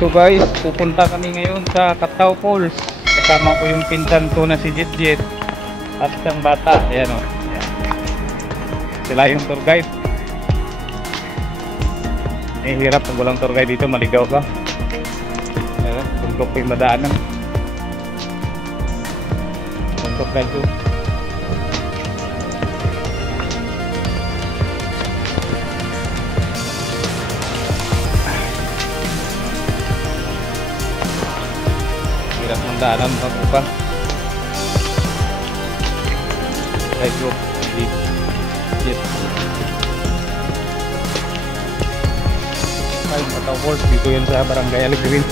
So guys, pupunta kami ngayon sa Kataw Falls. Kasama ko yung pinsan ko na si Jetjet at isang bata. Ayan o. Sila yung tour guide. Hirap pag walang tour guide dito, maligaw ka. Ayan, bundok po yung madaanan. Bundok guide ko. daanan pa. Ay, go. Yes. Ay, Kataw Falls. Dito yun sa Barangay Alegrin.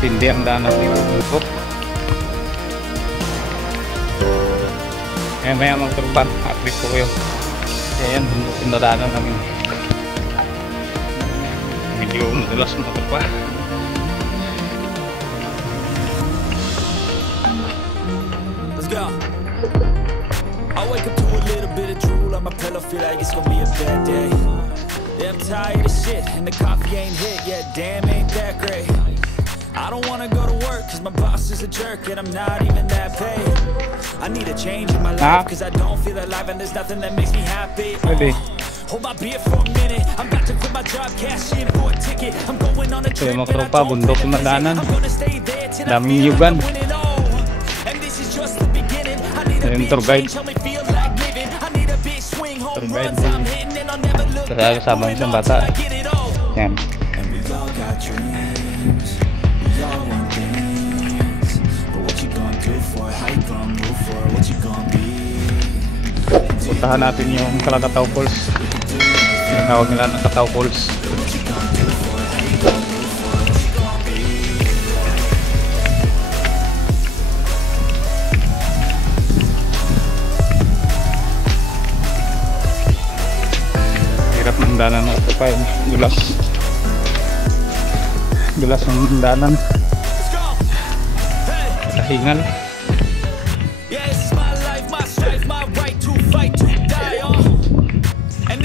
Tindi ang daanan ni Bukok. Kaya maya magturupan. Update ko kayo. Kaya yan, pinadaanan namin. Medyo madalas matupa. Let's go. I wake up to a little bit of drool on my pillow, feel like it's gonna be a bad day. Yeah, I'm tired of shit, and the coffee ain't hit yet, damn ain't that great. I don't wanna go to work, cause my boss is a jerk, and I'm not even that paid. I need a change in my life, cause I don't feel alive, and there's nothing that makes me happy. Hold my beer for a minute, I'm about to quit my job, cash in for a ticket. I'm going on a trip, and I don't feel like I'm gonna stay there till I feel like I'm winning all. And this is just the beginning. I need a big change, help me feel like living. I need a big swing, home runs I'm hitting, and I'll never look back. Moving on till I get it all. Yan. And we all got dreams, we all want things, but what you gonna do for it? How you gonna move for it? What you gonna be? Puntahan natin yung Kataw Falls. Yung tawag nila ng Kataw Falls. Hirap ng daanan ng pa yung gulas. Gulas ng daanan. Kahingal.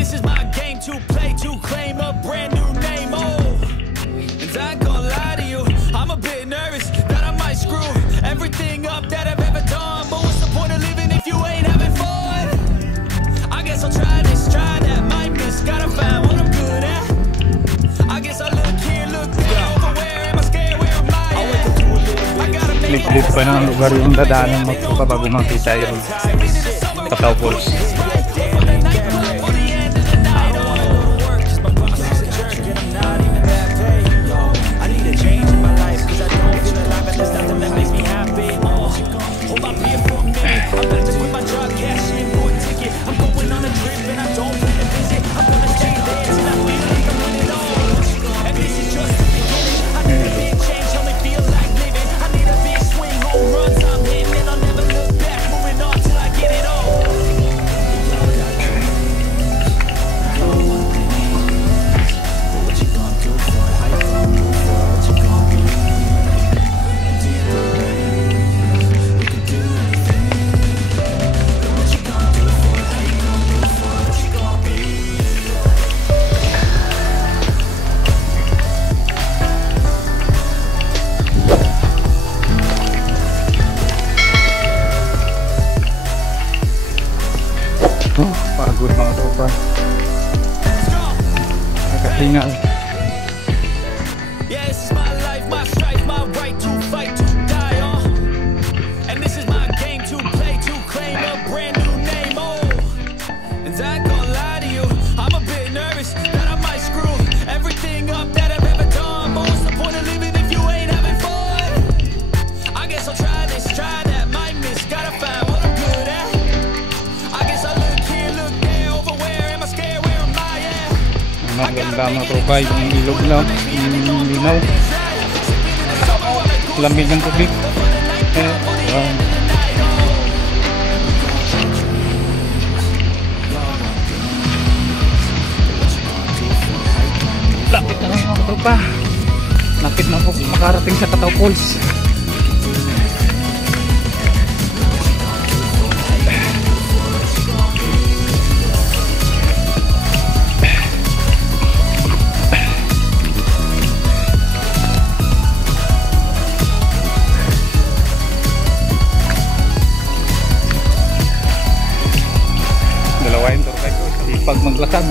This is my game to play, to claim a brand new name, oh. And I ain't gonna lie to you, I'm a bit nervous that I might screw everything up that I've ever done. But what's the point of living if you ain't having fun? I guess I'll try this, try that, might miss, gotta find what I'm good at. I guess I look here, look there, over where am I scared, where am I at? I gotta make Lit pa ng lugar yung dadaanan mo bago makita yung Kataw Falls. Pagod mga tropa. Nakahingal. Yeah, this is my life, my strife, my right to fight, to die on. And this is my game to play, to claim a brand new name, oh. And I ain't gonna lie to you, I'm a bit nervous that I might screw everything up that I've ever done. But what's the point of living if you ain't having fun? I guess I'll try this, try that, might miss, gotta find what I'm good at. I guess I'll look here, look there, over where am I scared, where am I at? Ang ganda mga tropa, yung ilog lang, yung linaw. Lamig ng tubig. Lapit na lang mga tropa. Lapit na po makarating sa Kataw Falls. Dalawain to tayo sa ipag maglakad.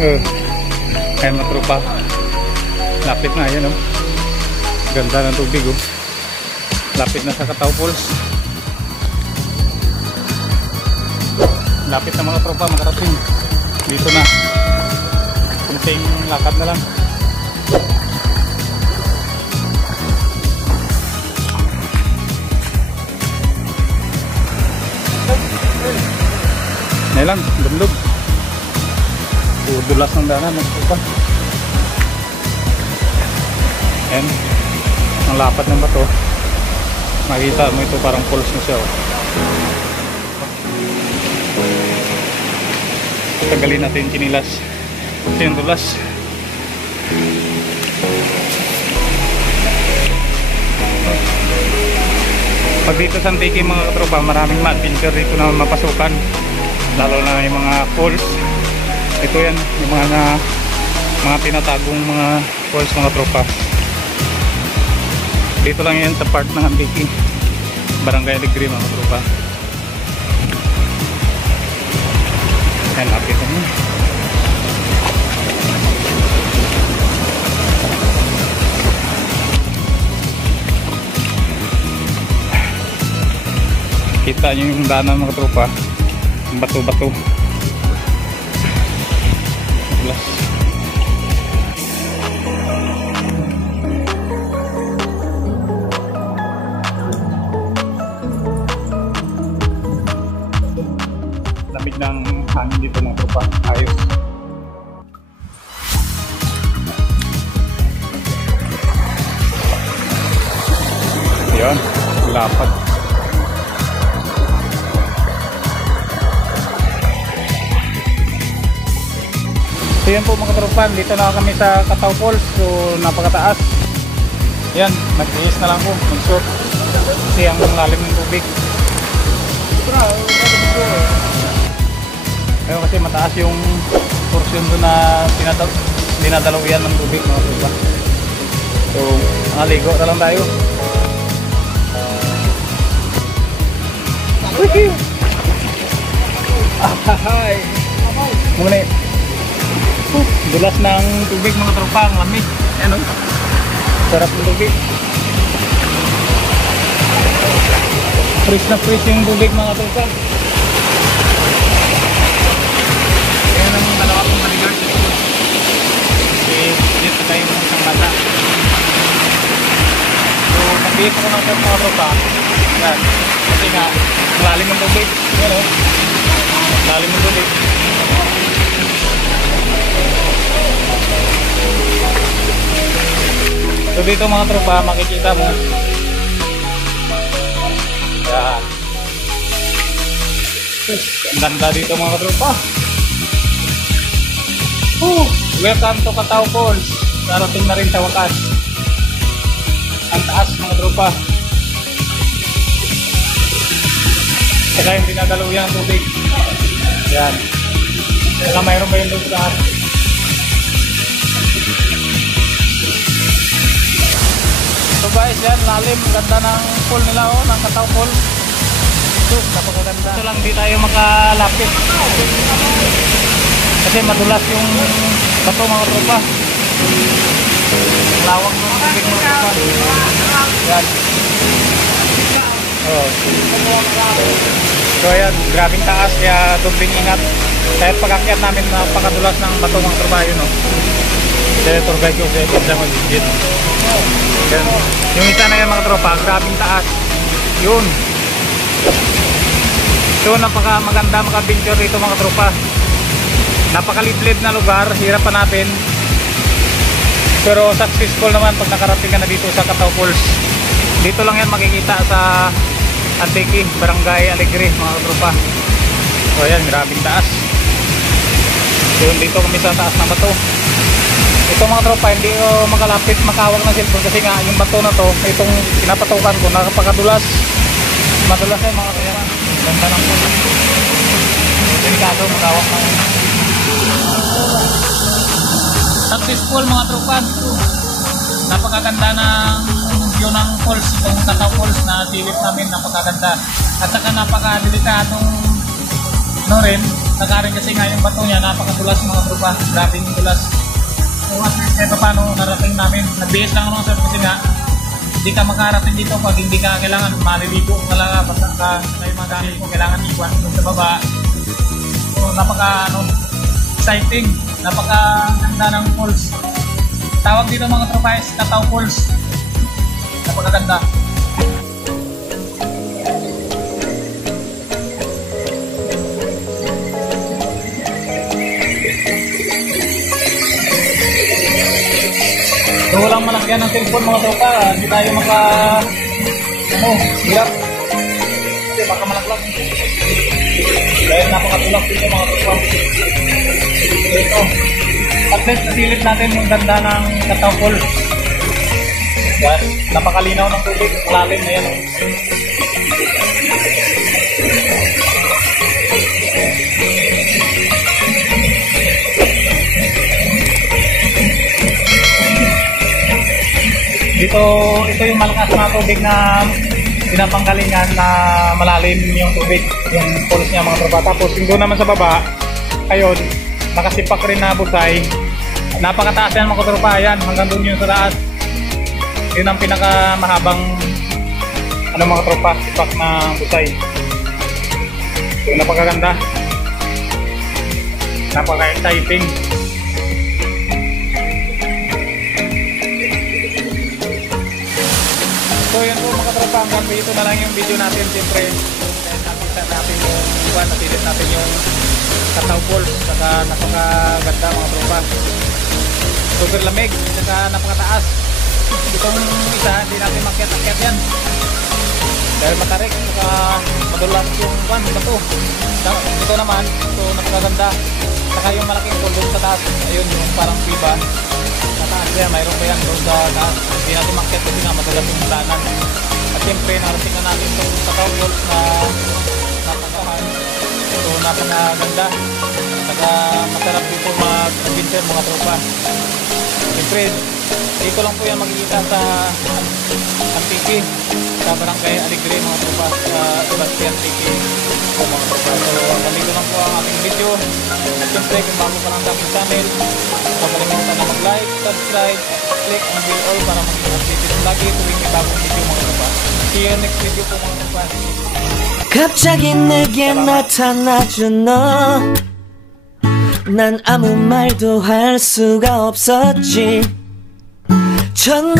Ayan mga tropa. Lapit na yan, oh. Ganda ng tubig, oh. Lapit na sa Kataw Falls. Lapit na mga tropa, makarating. Dito na. Kunting lakad na lang. Ngayon lang, lumlub. Dulas ng daanan, mga tropa. Ayan. Ang lapad ng bato. Makita mo ito, parang falls na siya, oh. Tagalin natin yung kinilas. Ito yung dulas. Pag dito sa Antique mga katropa, maraming ma-adventure dito na mapasukan. Lalo na yung mga falls. Ito yan, yung mga tinatagong mga falls mga tropa. Dito lang yan sa part ng Antique, Barangay Alegre mga tropa. Ayan, lapit na yun. Kita nyo yung daanan mga tropa. Bato-bato. Plus. Lamig ng hangin dito mga tropa. Ayos. Yan. Lapad. So yan po mga katropan, dito na kami sa Kataw Falls. So napakataas. Yan, nag-iis na lang po, mag-short kasi ang lalim ng tubig. Pero kasi mataas yung portion doon na dinadalawian ng tubig mga katropan. So naligo na lang tayo. Hi! Muna dulas ng tubig mga tropa, ang lamig. Ayan, oh. Sarap ng tubig. Fresh na fresh yung tubig mga tropa. Ayan ang dalawa kong maligar sa likod. Kasi dito tayo ng isang bata. So pag-iip ako ng mga tropa. Ayan. Kasi nga lalim ng tubig. Ayan, oh. Lalim ng tubig. So dito mga tropa, makikita mo. Yan. Ang ganda dito mga tropa. Welcome to Kataw Falls. Darating na rin sa wakas. Ang taas mga tropa. Saka yung dinadalawian ang tubig. Yan. Saka mayroon ba yung doon sa atin? So guys, yan, lalim, ganda ng pool nila, oh, ng Kataw Pool. So, napakaganda. Ito lang, di tayo makalapit. Kasi madulas yung bato mga tropa. Lawak ng tubig mga tropa. Yan. Oh. So yan, grabing taas, kaya dobling ingat. Kahit pag-akyat namin, napakadulas ng bato mga tropa, yun, oh. Kaya tour guide ko sa isa mag-digit. Yan. Yung isa na yan mga tropa, grabing taas. Yun. So napaka maganda maka-adventure dito mga tropa. Napakaliblib na lugar, hirap pa natin. Pero successful naman pag nakarating ka na dito sa Kataw Falls. Dito lang yan makikita sa Antique, Barangay Alegre mga tropa. So yan, grabing taas. So dito kami sa taas ng bato. Ito mga tropa, hindi ko makalapit, makawag ng cellphone kasi nga yung bato na to, itong pinapatukan ko, nakapakadulas. Madulas na yung mga kaya. Ganda ng po. Delikado, makawag ng successful mga tropa. Napakaganda ng view ng falls, itong Kataw Falls na silip namin, napakaganda. At saka napakadelikadong ano rin, nakarin kasi nga yung bato niya, napakadulas mga tropa, grabing dulas. So at least kahit paano narating namin, nag-BS lang naman kasi nga, hindi ka makarating dito pag hindi ka kailangan maliligo talaga, basta ka yung mga gamit mo, kailangan iwan doon sa baba. So exciting, napakaganda ng falls. Tawag dito mga tropa is Kataw Falls. Napakaganda. So walang malakyan ng cellphone mga tropa, hindi tayo hirap. Kasi baka malaklag. Dahil napakatulak dito mga tropa. Ito. At least nasilip natin yung ganda ng Kataw Falls. Yan, napakalinaw ng tubig, malalim na yan. Ito yung malakas na tubig na pinapanggalingan na malalim yung tubig, yung falls niya mga tropa. Tapos yung doon naman sa baba, ayun, nakasipak rin na busay. Napakataas yan mga tropa, yan, hanggang doon yung sa taas. Yun ang pinakamahabang mga tropa, sipak na busay. So napakaganda, napaka-exciting. So yun po mga tropa, hanggang dito na lang yung video natin. Siyempre nakita natin yung iwan, nasilip natin yung Kataw Falls, saka napakaganda mga tropa, super lamig, saka napakataas. Itong isa hindi natin makyat-akyat yan dahil matarik, saka madulas yung bato. Ito naman, ito napakaganda, saka yung malaking tuldok sa taas, ayun yung parang piba sa taas yan, mayroon pa yan doon sa taas. Hindi natin makyat kasi nga madulas yung danan. At siyempre narating na natin itong Kataw Falls na napakahan. So napakaganda, saka masarap dito mag-adventure mga tropa. Siyempre dito lang po yan makikita sa Antique, sa Barangay Alegre mga tropa, sa Sebastian Antique po mga tropa. So nandito lang po ang ating video. At siyempre kung bago pa lang sa aking channel, huwag kalimutan na mag-like, subscribe, click ang bell all para maging updated lagi tuwing may bagong video mga tropa. See you next video po mga tropa. 갑자기 내게 나타나준 너, 난 아무 말도 할 수가 없었지. 첫눈